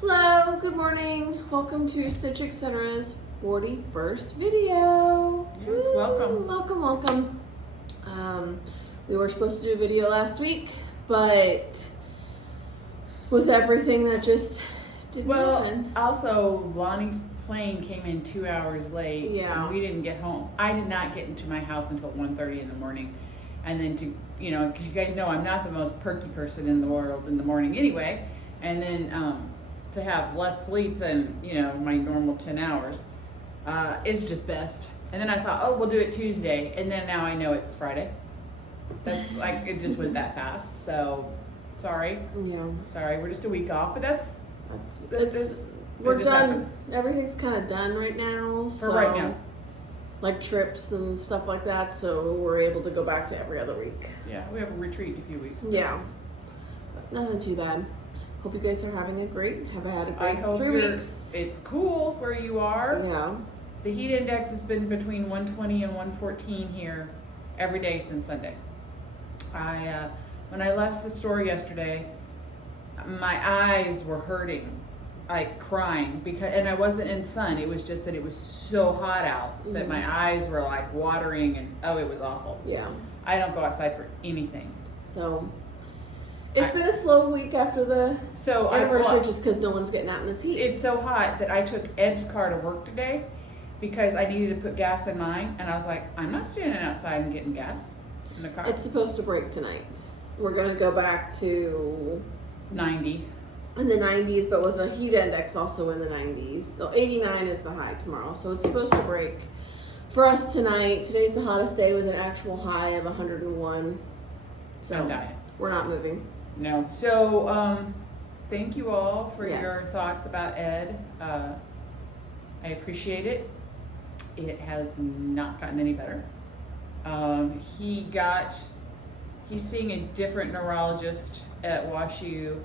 Hello, good morning. Welcome to Stitch Etc's 41st video. Yes, welcome. Welcome. We were supposed to do a video last week, but with everything that just didn't happen. Also, Lonnie's plane came in 2 hours late. Yeah. And we didn't get home. I did not get into my house until 1:30 in the morning. And then because you guys know I'm not the most perky person in the world in the morning anyway. And then to have less sleep than, my normal 10 hours is just best. And then I thought, oh, we'll do it Tuesday. And then now I know it's Friday. That's like, it just went that fast. So, sorry. Yeah. Sorry, we're just a week off. But we're just done. happened. Everything's kind of done right now. For right now. Like trips and stuff like that. So we're able to go back to every other week. Yeah, we have a retreat in a few weeks. Yeah. But nothing too bad. Hope you guys are having a great 3 weeks. It's cool where you are. Yeah. The heat index has been between 120 and 114 here every day since Sunday. When I left the store yesterday, my eyes were hurting, like crying, and I wasn't in sun. It was just that it was so hot out that my eyes were like watering, and it was awful. Yeah. I don't go outside for anything. So it's been a slow week after the anniversary, just because no one's getting out in the heat. It's so hot that I took Ed's car to work today because I needed to put gas in mine, and I was like, I'm not standing outside and getting gas in the car. It's supposed to break tonight. We're gonna go back to 90 in the 90s, but with a heat index also in the 90s. So 89 is the high tomorrow. So it's supposed to break for us tonight. Today's the hottest day with an actual high of 101. So I'm dying. We're not moving. No. So thank you all for Yes. your thoughts about Ed. I appreciate it. It has not gotten any better. He's seeing a different neurologist at WashU,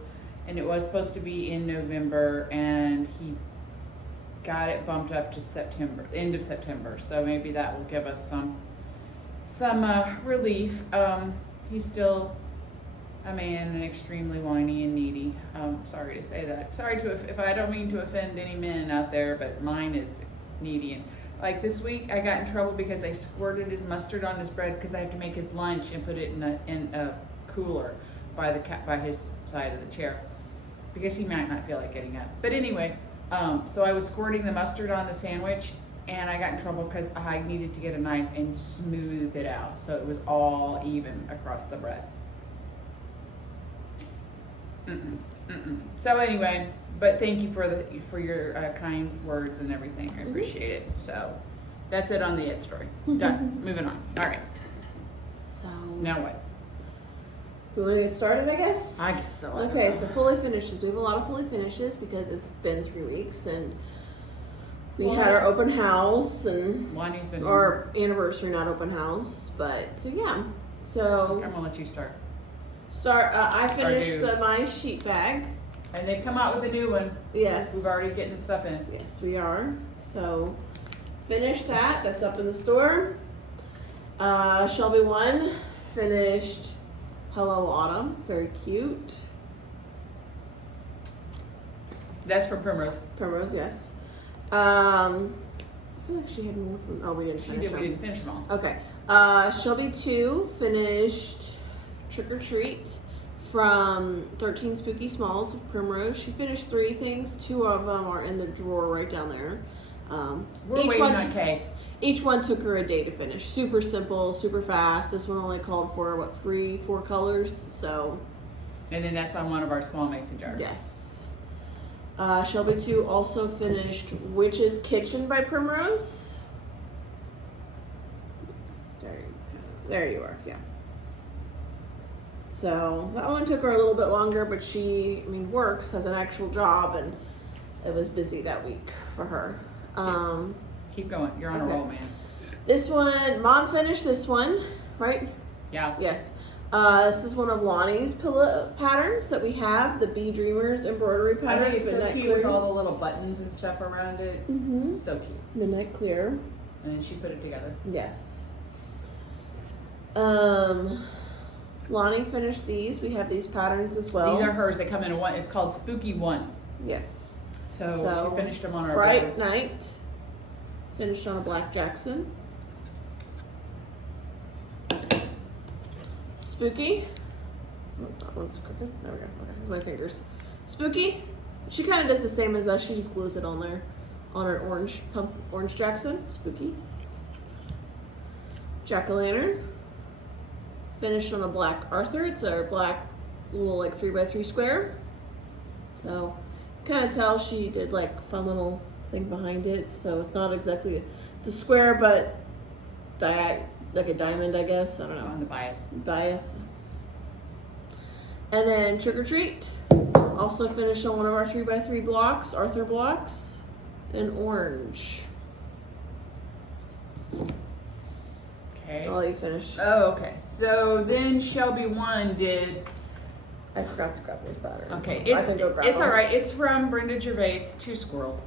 and it was supposed to be in November, and he got it bumped up to September, end of September. So maybe that will give us some relief. He's still a man and extremely whiny and needy. Sorry to say that. Sorry if I don't mean to offend any men out there, but mine is needy. And like this week, I got in trouble because I squirted his mustard on his bread because I have to make his lunch and put it in a cooler by his side of the chair because he might not feel like getting up. But anyway, so I was squirting the mustard on the sandwich, and I got in trouble because I needed to get a knife and smooth it out so it was all even across the bread. So anyway, but thank you for your kind words and everything. I appreciate it. So that's it on the Ed story. Done. Moving on. All right. So Now what? we want to get started, I guess? I guess so. Okay, so fully finishes. We have a lot of fully finishes because it's been 3 weeks, and we had our open house and Lonnie's been our anniversary, not open house, but so yeah. So I'm gonna let you start. I finished my sheet bag. And they've come out with a new one. Yes. We've already getting stuff in. Yes, we are. So finished that. That's up in the store. Shelby 1 finished Hello Autumn. Very cute. That's from Primrose. Primrose, yes. I feel like she had more from. Oh, we didn't finish them. We didn't finish them all. Okay. Shelby 2 finished Trick or Treat from 13 Spooky Smalls of Primrose. She finished 3 things. 2 of them are in the drawer right down there. We're waiting on Kay. Each one took her a day to finish. Super simple, super fast. This one only called for 4 colors. So. And then that's on one of our small mason jars. Yes. Shelby 2 also finished Witch's Kitchen by Primrose. There you are, yeah. So that one took her a little bit longer, but she, works, has an actual job, and it was busy that week for her. Keep going. You're on a roll, man. This one, Mom finished this one, right? Yeah. Yes. This is one of Lonnie's pillow patterns that we have, the Bee Dreamers embroidery I patterns. think it's so cute with all the little buttons and stuff around it. Mm-hmm. So cute. Midnight Clear. And then she put it together. Yes. Lonnie finished these. We have these patterns as well. These are hers. They come in one. It's called Spooky One. Yes. So she finished them on our Fright boards. Night. Finished on a Black Jackson. Spooky. Oh, that one's crooked. There we go. Okay, here's my fingers. Spooky. She kind of does the same as us. She just glues it on there, on her orange Jackson. Spooky. Jack-o'-lantern. Finished on a Black Arthur. It's a black little like 3x3 square. So kind of tell she did like fun little thing behind it. So it's not exactly it's a square, but like a diamond, I guess. I don't know. On the Bias. And then Trick or Treat. Also finished on one of our 3x3 blocks, Arthur blocks, in orange. Okay. I'll let you finish. Oh, okay. So then Shelby 1 did. I forgot to grab those patterns. Okay, I can go grab it's them. all right. It's from Brenda Gervais, 2 squirrels.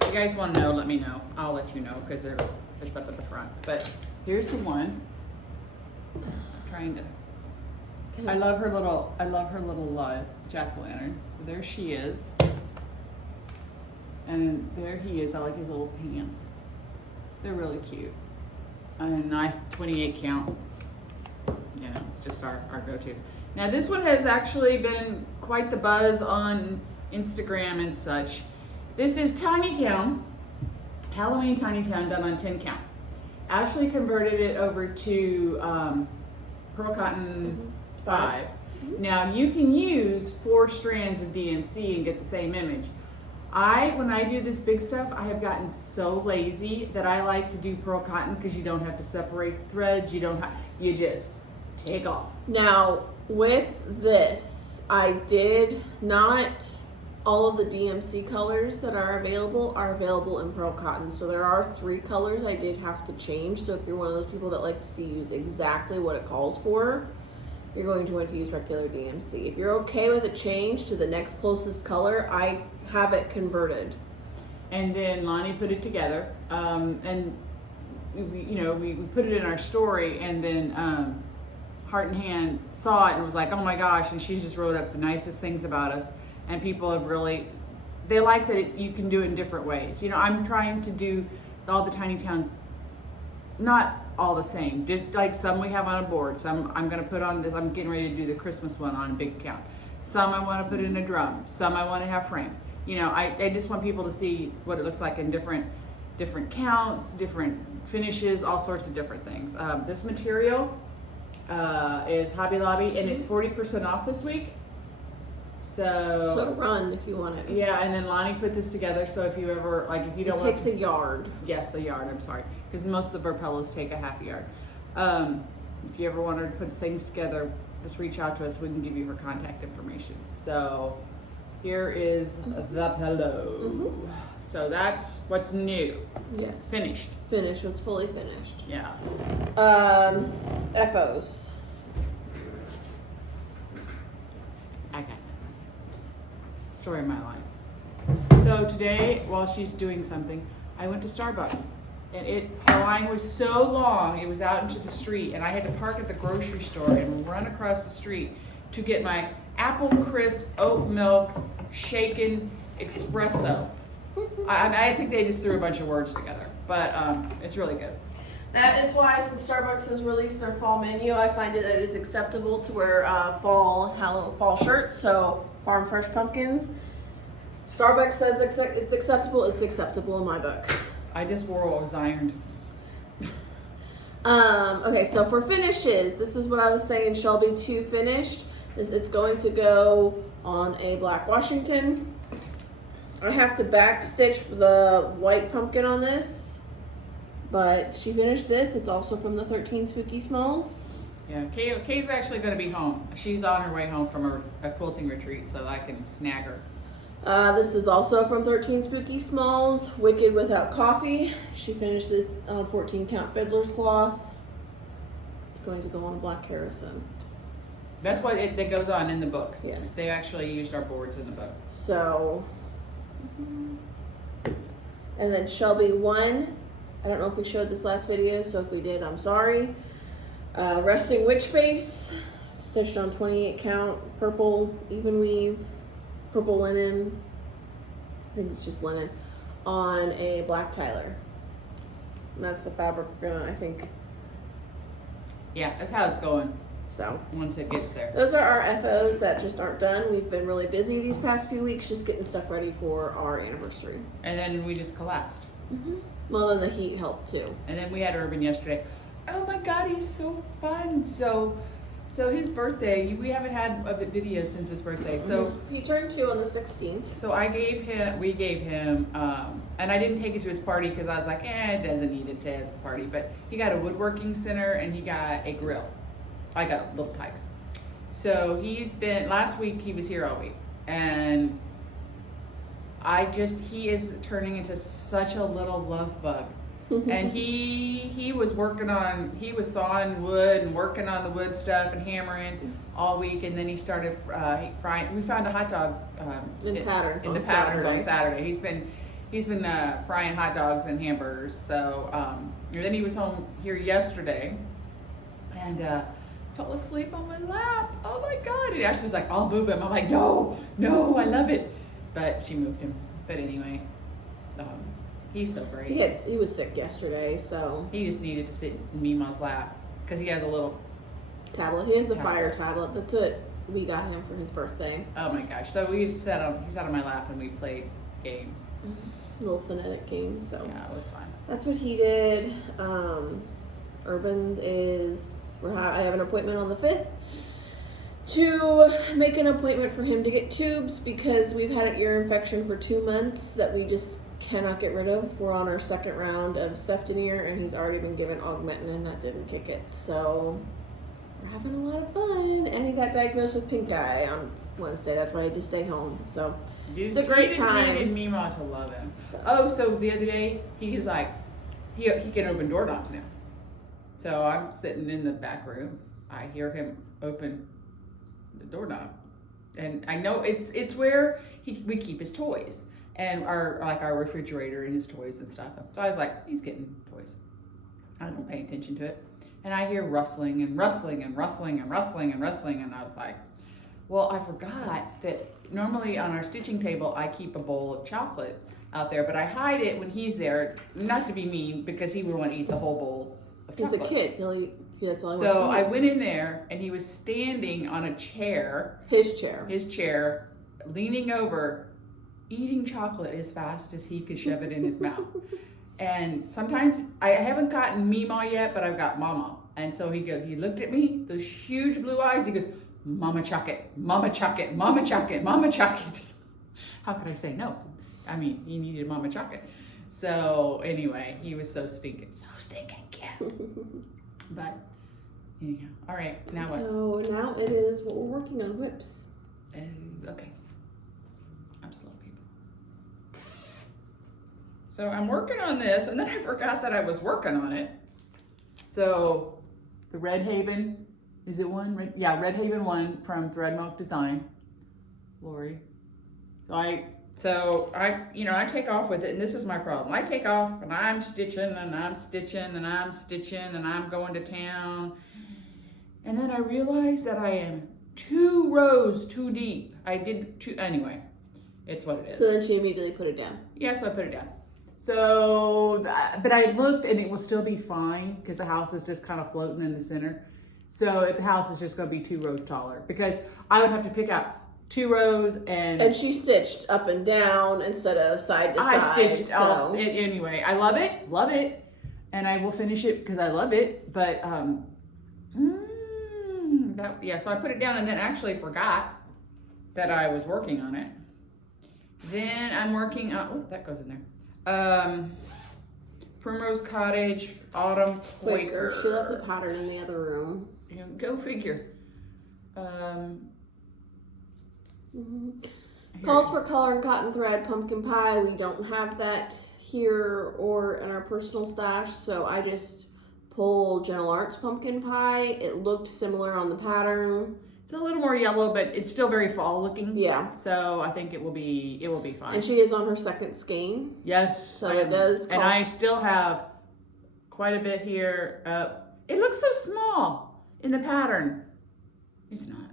If you guys want to know, let me know. I'll let you know because it's up at the front. But here's the one. I'm trying to. I love her little jack-o'-lantern. So there she is. And there he is. I like his little pants. They're really cute. And a nice 28 count. You know, it's just our go-to. Now this one has actually been quite the buzz on Instagram and such. This is Tiny Town, Halloween Tiny Town done on 10 count. Ashley converted it over to Pearl Cotton 5. Now you can use 4 strands of DMC and get the same image. When I do this big stuff, I have gotten so lazy that I like to do Pearl Cotton because you don't have to separate the threads. You just take off. Now with this, I did not. All of the DMC colors that are available in Pearl Cotton. So there are 3 colors I did have to change. So if you're one of those people that like to see use exactly what it calls for, you're going to want to use regular DMC. If you're okay with a change to the next closest color, I have it converted. And then Lonnie put it together, and we put it in our story, and then Heart and Hand saw it and was like, oh my gosh, and she just wrote up the nicest things about us. And people have they like that you can do it in different ways. I'm trying to do all the tiny towns, not all the same. Like some we have on a board, some I'm going to put on this. I'm getting ready to do the Christmas one on a big count. Some I want to put in a drum. Some I want to have framed. I just want people to see what it looks like in different counts, different finishes, all sorts of different things. This material is Hobby Lobby, and it's 40% off this week. So run if you want it. Yeah, and then Lonnie put this together. So if you ever if you don't want, it takes a yard. Yes, a yard. I'm sorry, because most of the Burpellos take a half a yard. If you ever wanted to put things together, just reach out to us. We can give you her contact information. So here is the pillow. So that's what's new. Yes. Finished. It's fully finished. Yeah. FOs. I got that. Story of my life. So today, while she's doing something, I went to Starbucks, and the line was so long, it was out into the street, and I had to park at the grocery store and run across the street to get my apple crisp oat milk shaken espresso. I think they just threw a bunch of words together, but it's really good. That is why, since Starbucks has released their fall menu, I find it that it is acceptable to wear fall shirts. So farm fresh pumpkins. Starbucks says it's acceptable. It's acceptable in my book. I just wore what was ironed. Okay, so for finishes, this is what I was saying. Shelby 2 finished. It's going to go on a black Washington. I have to back stitch the white pumpkin on this, but she finished this. It's also from the 13 Spooky Smalls. Yeah, Kay's actually going to be home. She's on her way home from a quilting retreat, so I can snag her. This is also from 13 Spooky Smalls, Wicked Without Coffee. She finished this on 14 count fiddler's cloth. It's going to go on a black Harrison. That's what that goes on in the book. Yes. They actually used our boards in the book. So, and then Shelby 1. I don't know if we showed this last video, so if we did, I'm sorry. Resting Witch Face, stitched on 28 count, purple even weave. purple linen. I think it's just linen on a black Tyler. And that's the fabric we're gonna, I think. Yeah, that's how it's going So once it gets there. those are our FOs that just aren't done. We've been really busy these past few weeks just getting stuff ready for our anniversary. And then we just collapsed. Well, then the heat helped too. And then we had Urban yesterday. Oh my God, he's so fun. So his birthday, we haven't had a video since his birthday. So he turned 2 on the 16th. So we gave him, and I didn't take it to his party because I was like, it doesn't need it to have the party. But he got a woodworking center and he got a grill. I got little pikes. So last week he was here all week. And he is turning into such a little love bug. And he was sawing wood and working on the wood stuff and hammering all week, and then he started frying. We found a hot dog in the patterns on Saturday. He's been frying hot dogs and hamburgers. So and then he was home here yesterday, and fell asleep on my lap. Oh my God! And Ashley's like, "I'll move him." I'm like, "No, I love it," but she moved him. But anyway. He's so great. He was sick yesterday, so he just needed to sit in Mima's lap because he has a little tablet. He has the Fire tablet. That's what we got him for his birthday. Oh my gosh! So he sat on my lap and we played games, little phonetic games. So yeah, it was fun. That's what he did. Urban I have an appointment on the 5th to make an appointment for him to get tubes because we've had an ear infection for 2 months that we just cannot get rid of. We're on our 2nd round of Ceftonir and he's already been given Augmentin and that didn't kick it. So we're having a lot of fun. And he got diagnosed with pink eye on Wednesday. That's why I had to stay home. So it's a great time. He needed Mima to love him. So the other day he's like, he can open doorknobs now. So I'm sitting in the back room. I hear him open the doorknob. And I know it's where we keep his toys. And our refrigerator and his toys and stuff. So I was like, he's getting toys. I don't pay attention to it. And I hear rustling and rustling and rustling and rustling and rustling. And I was like, well, I forgot that normally on our stitching table, I keep a bowl of chocolate out there. But I hide it when he's there, not to be mean, because he would want to eat the whole bowl of chocolate. He's a kid. He'll eat. That's all. So I went in there and he was standing on a chair. His chair. Leaning over, eating chocolate as fast as he could shove it in his mouth. And sometimes I haven't gotten Mima yet, but I've got Mama. And so he looked at me, those huge blue eyes. He goes, "Mama chuck it, Mama chuck it, Mama chuck it, Mama chuck it." How could I say no? I mean, he needed Mama chuck it. So anyway, he was so stinking cute. But anyhow, all right, now what? So now it is what we're working on, whips. Okay. I'm slow, people. So I'm working on this, and then I forgot that I was working on it. So the Red Haven, is it one? Red Haven 1 from Thread Milk Design, Lori. So I take off with it, and this is my problem. I take off, and I'm stitching, and I'm stitching, and I'm stitching, and I'm going to town. And then I realize that I am 2 rows too deep. Anyway, it's what it is. So then she immediately put it down. Yeah, so I put it down. So, but I looked and it will still be fine because the house is just kind of floating in the center. So if the house is just going to be 2 rows taller, because I would have to pick out 2 rows and she stitched up and down instead of side to side. I stitched anyway. I love it, and I will finish it because I love it. But so I put it down and then actually forgot that I was working on it. Then I'm working on that goes in there. Primrose Cottage Autumn Quaker. She left the pattern in the other room. Yeah, go figure. Calls for color and cotton thread pumpkin pie. We don't have that here or in our personal stash, so I just pulled Gentle Arts pumpkin pie. It looked similar on the pattern. It's a little more yellow, but it's still very fall looking. Yeah. So I think it will be fine. And she is on her 2nd skein. Yes. So it does. And I still have quite a bit here. It looks so small in the pattern. It's not.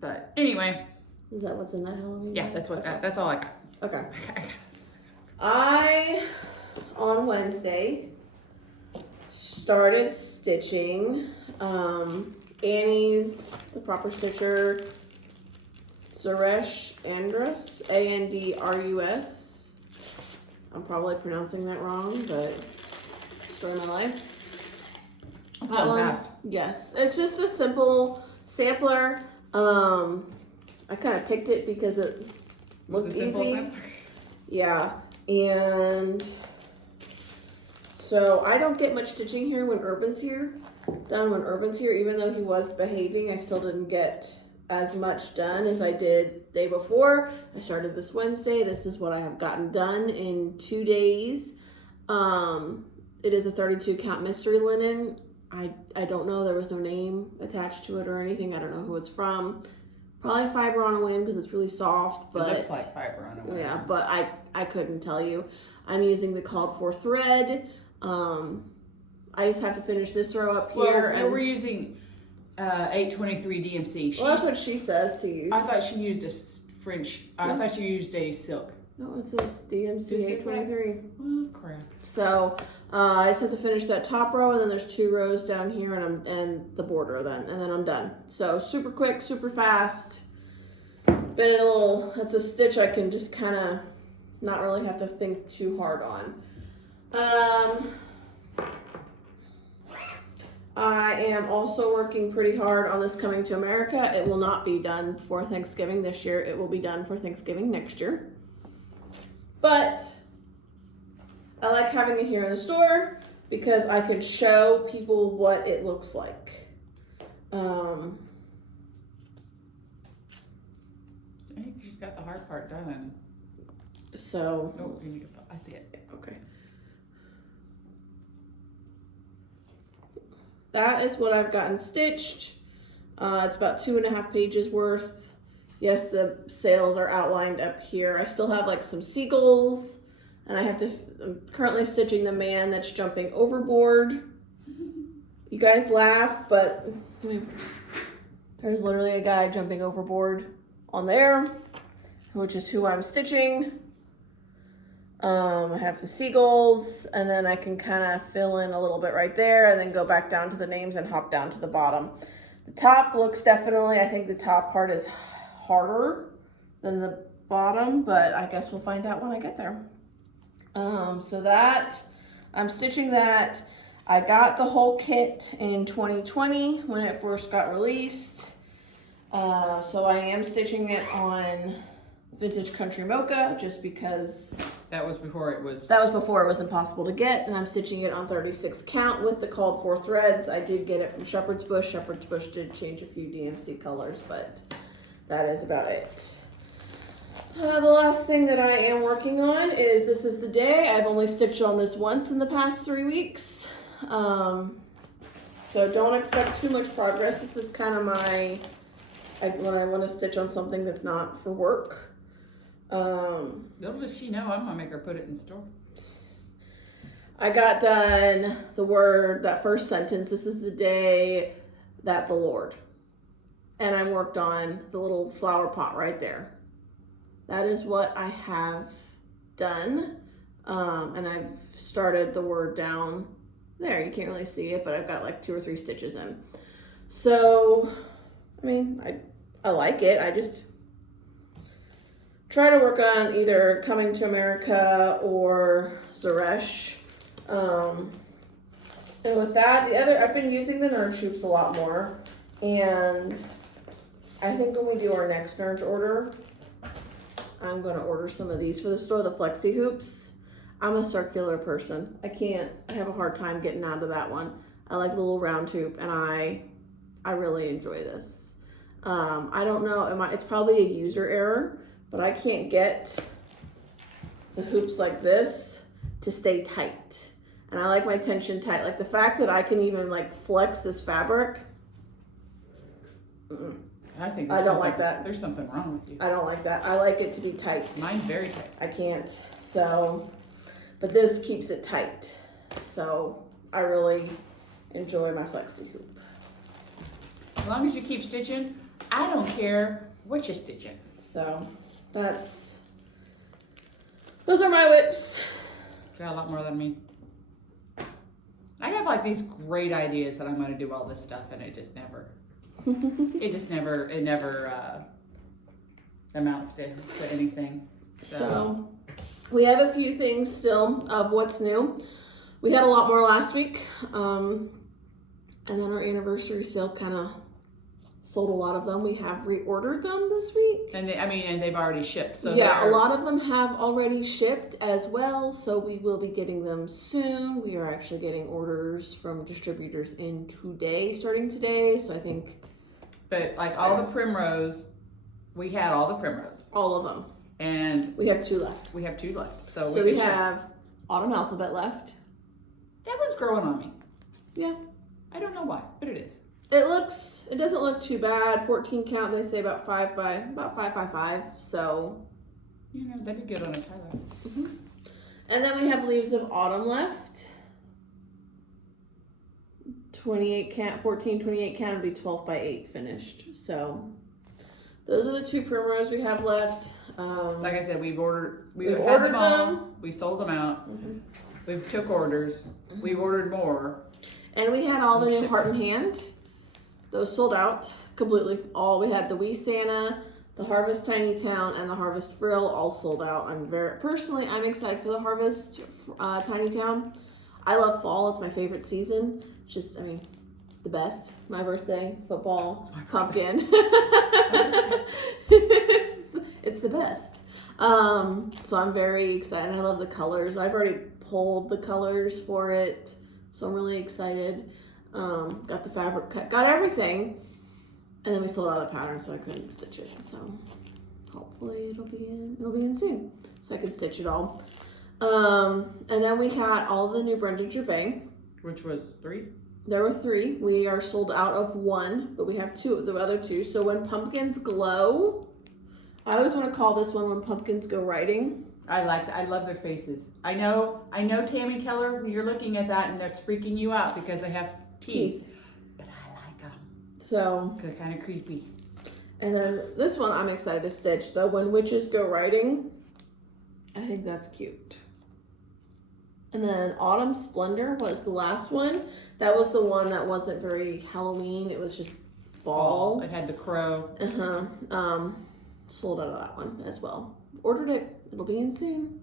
But anyway. Is that what's in that Halloween? Yeah, bag? that's what. Okay. That's all I got. Okay. On Wednesday, started stitching. Annie's, the proper stitcher, Zaresh Andrus, Andrus. I'm probably pronouncing that wrong, but story of my life. It's going fast. Yes, it's just a simple sampler. I kind of picked it because it looked easy. Sampler? Yeah, and so I don't get much stitching here when Urban's here. Even though he was behaving, I still didn't get as much done as I did the day before. I started this Wednesday. This is what I have gotten done in 2 days. It is a 32 count mystery linen. I don't know. There was no name attached to it or anything. I don't know who it's from. Probably fiber on a whim because it's really soft. But it looks like fiber on a whim. Yeah, but I couldn't tell you. I'm using the called for thread. I just have to finish this row up here. Well, we're using 823 DMC. Well, that's what she says to use. I thought she used a French. I thought she used a silk. No, it says DMC 823. Oh crap! So I just have to finish that top row, and then there's 2 rows down here, and the border and then I'm done. So super quick, super fast. Been in a little. That's a stitch I can just kind of not really have to think too hard on. I am also working pretty hard on this Coming to America. It will not be done for Thanksgiving this year. It will be done for Thanksgiving next year. But I like having it here in the store because I can show people what it looks like. I think she's got the hard part done. So. Oh, you need to. I see it. Okay. That is what I've gotten stitched. It's about 2.5 pages worth. Yes, the sales are outlined up here. I still have like some seagulls, and I'm currently stitching the man that's jumping overboard. You guys laugh, but there's literally a guy jumping overboard on there, which is who I'm stitching. I have the seagulls, and then I can kind of fill in a little bit right there and then go back down to the names and hop down to the bottom. The top looks definitely, I think the top part is harder than the bottom, but I guess we'll find out when I get there. So that, I'm stitching that. I got the whole kit in 2020 when it first got released. So I am stitching it on Vintage Country Mocha just because that was before it was impossible to get, and I'm stitching it on 36 count with the called for threads. I did get it from Shepherd's Bush. Shepherd's Bush did change a few DMC colors, but that is about it. The last thing that I am working on is This Is the Day. I've only stitched on this once in the past 3 weeks. So don't expect too much progress. This is kind of when I want to stitch on something that's not for work. Little does she know, I'm gonna make her put it in store. I got done that first sentence, this is the day that the Lord. And I worked on the little flower pot right there. That is what I have done. And I've started the word down there. You can't really see it, but I've got like 2 or 3 stitches in. So, I mean, I like it. I just try to work on either Coming to America or Zaresh. And with that, I've been using the Nerd Hoops a lot more. And I think when we do our next Nerd order, I'm going to order some of these for the store, the Flexi Hoops. I'm a circular person. I have a hard time getting out of that one. I like the little round hoop, and I really enjoy this. I don't know, it's probably a user error, but I can't get the hoops like this to stay tight. And I like my tension tight. Like the fact that I can even like flex this fabric. I don't like that. There's something wrong with you. I don't like that. I like it to be tight. Mine's very tight. I can't. So, but this keeps it tight. So I really enjoy my Flexi Hoop. As long as you keep stitching, I don't care what you're stitching. So those are my whips. Got a lot more than me. I have like these great ideas that I'm going to do all this stuff, and it never amounts to anything. So we have a few things still of what's new. We had a lot more last week, and then our anniversary sale kind of sold a lot of them. We have reordered them this week. And they've already shipped. So yeah, a lot of them have already shipped as well. So we will be getting them soon. We are actually getting orders from distributors in starting today. So I think. But like all the primrose, we had all the primrose. All of them. And we have 2 left. We have 2 left. So we have Autumn Alphabet left. That one's growing on me. Yeah. I don't know why, but it is. It doesn't look too bad. 14 count, they say about 5 by 5. So, that'd be good on a Tyler. Mm-hmm. And then we have Leaves of Autumn left. 28 count, 14, 28 count would be 12 by 8 finished. So, those are the 2 primrose we have left. Like I said, we've ordered them. We sold them out. Mm-hmm. We've took orders. Mm-hmm. We've ordered more. And we had all the new Heart and Hand. Those sold out completely. We had the Wee Santa, the Harvest Tiny Town, and the Harvest Frill all sold out. I'm excited for the Harvest Tiny Town. I love fall. It's my favorite season. The best. My birthday, football, pumpkin. It's the best. So I'm very excited. I love the colors. I've already pulled the colors for it. So I'm really excited. Got the fabric cut, got everything. And then we sold out the pattern, so I couldn't stitch it. So hopefully it'll be in soon. So I can stitch it all. And then we had all the new Brenda Gervais. Which was 3? There were 3. We are sold out of 1, but we have 2 of the other 2. So when pumpkins glow, I always want to call this one When Pumpkins Go Riding. I love their faces. I know, Tammy Keller, you're looking at that and that's freaking you out because they have teeth. But I like them. So. They're kind of creepy. And then this one I'm excited to stitch, though. When Witches Go Riding. I think that's cute. And then Autumn Splendor was the last one. That was the one that wasn't very Halloween. It was just fall. It had the crow. Sold out of that one as well. Ordered it. It'll be in soon.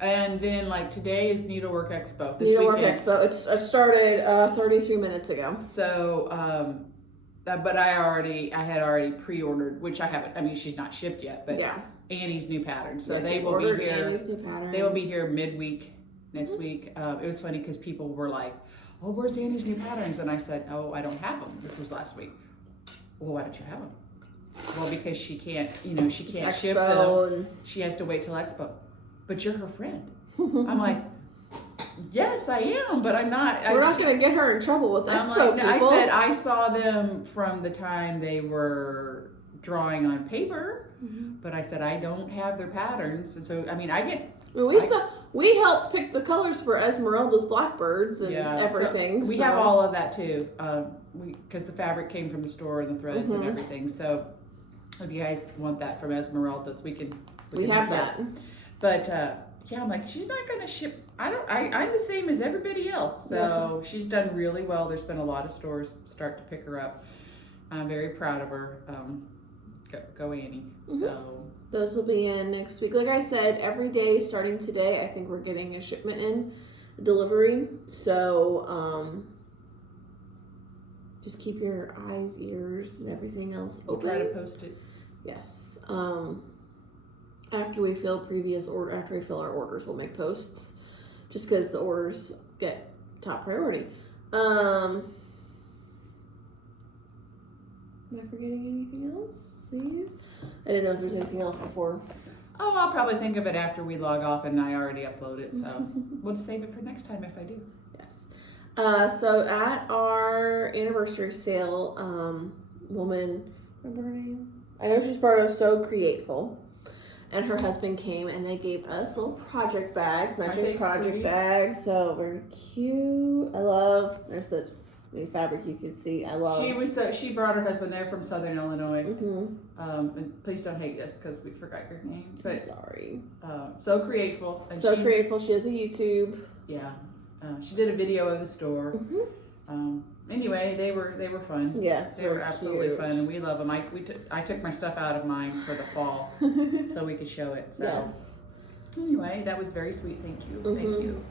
And then today is Needlework Expo. Needlework Expo. It started 33 minutes ago. So, but I had already pre-ordered, which I haven't. She's not shipped yet, but yeah. Annie's new patterns. So they will be here. Annie's new patterns. They will be here midweek next week. It was funny because people were like, "Oh, where's Annie's new patterns?" And I said, "Oh, I don't have them. This was last week." Well, why don't you have them? Well, because she can't. She can't ship them. She has to wait till Expo. But you're her friend. I'm like, yes, I am, but I'm not. We're not going to get her in trouble with Expo people. I said I saw them from the time they were drawing on paper, but I said I don't have their patterns. And so, I get. Well, we helped pick the colors for Esmeralda's blackbirds and everything. So we have all of that too, because the fabric came from the store and the threads and everything. So if you guys want that from Esmeralda's, we have that. But I'm like, she's not gonna ship. I'm the same as everybody else. So she's done really well. There's been a lot of stores start to pick her up. I'm very proud of her. Go Annie. So those will be in next week. Like I said, every day starting today, I think we're getting a shipment in, a delivery. So just keep your eyes, ears, and everything else open. We'll try to post it. Yes. After we fill our orders, we'll make posts, just because the orders get top priority. Am I forgetting anything else? Please. I didn't know if there's anything else before. Oh, I'll probably think of it after we log off, and I already upload it, so we'll save it for next time if I do. Yes. So at our anniversary sale, woman, remember her name? I know she's part of So Createful. And her husband came and they gave us little project bags, matching project bags. So very cute. There's the any fabric you can see. I love. She brought her husband there from Southern Illinois. Mm-hmm. And please don't hate us because we forgot your name. But I'm sorry. So creative. And so creative. She has a YouTube. Yeah. She did a video of the store. Mm-hmm. Anyway, they were fun. Yes, they were absolutely fun, and we love them. I took my stuff out of mine for the fall, so we could show it. So yes. Anyway, that was very sweet. Thank you. Mm-hmm. Thank you.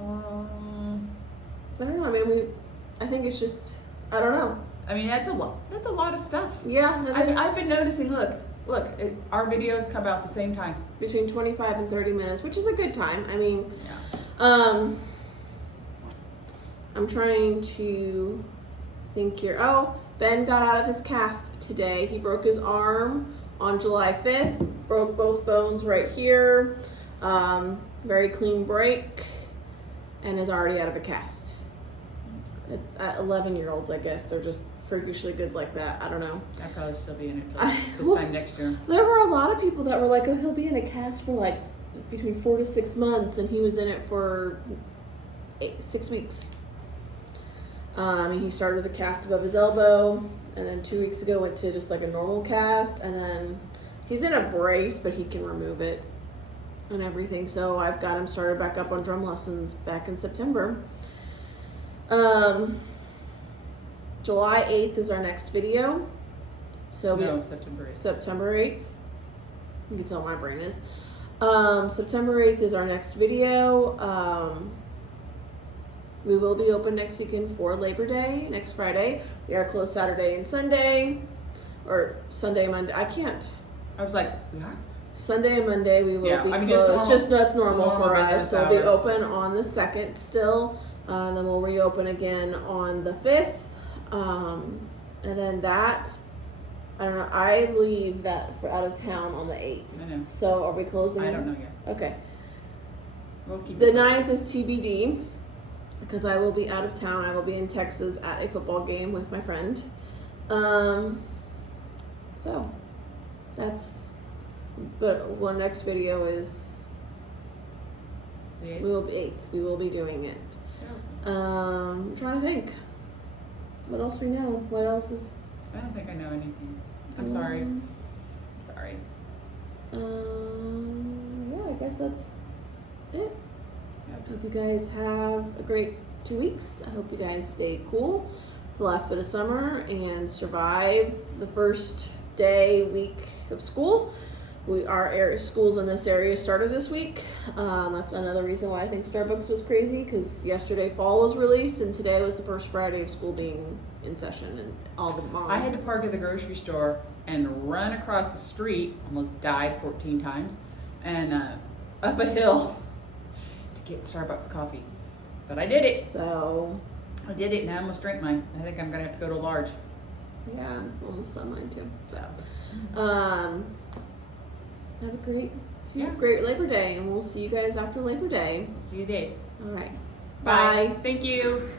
I don't know. I mean, I think it's just. I don't know. I mean, that's a lot. That's a lot of stuff. Yeah, I've been noticing. Look, our videos come out at the same time. Between 25 and 30 minutes, which is a good time. I mean, yeah. I'm trying to think here. Oh, Ben got out of his cast today. He broke his arm on July 5th. Broke both bones right here. Very clean break, and is already out of a cast. At 11-year-olds, I guess they're just freakishly good like that. I don't know. I'll probably still be in it till this time next year. There were a lot of people that were like, "Oh, he'll be in a cast for like between 4 to 6 months," and he was in it for 6 weeks. He started with a cast above his elbow, and then 2 weeks ago went to just like a normal cast, and then he's in a brace, but he can remove it and everything. So I've got him started back up on drum lessons back in September. July 8th is our next video. So September 8th. September 8th. You can tell my brain is. September 8th is our next video. We will be open next weekend for Labor Day, next Friday. We are closed Saturday and Sunday, or Sunday, Monday. I can't. I was like, we are? Sunday and Monday we will be closed. That's normal for us. So we'll be open on the 2nd still. And then we'll reopen again on the 5th. And then I don't know, I leave that for out of town on the 8th. I know. So are we closing? I don't know yet. Okay. We'll keep The 9th is TBD. Because I will be out of town. I will be in Texas at a football game with my friend. So that's. But next video is. The 8th? We will be 8th. We will be doing it. Yeah. I'm trying to think. What else we know? What else is? I don't think I know anything. I'm sorry. Sorry. Yeah, I guess that's it. Yep. Hope you guys have a great 2 weeks. I hope you guys stay cool for the last bit of summer and survive the first week of school. Our schools in this area started this week. That's another reason why I think Starbucks was crazy, because yesterday fall was released and today was the first Friday of school being in session, and all the moms. I had to park at the grocery store and run across the street, almost died 14 times, and up a hill to get Starbucks coffee. But I did it. So I did it, and I almost drank mine. I think I'm gonna have to go to large. Yeah, I'm almost on mine too. So have a great Yeah. great Labor Day, and we'll see you guys after Labor Day. I'll see you, Dave. All right. Bye. Bye. Thank you.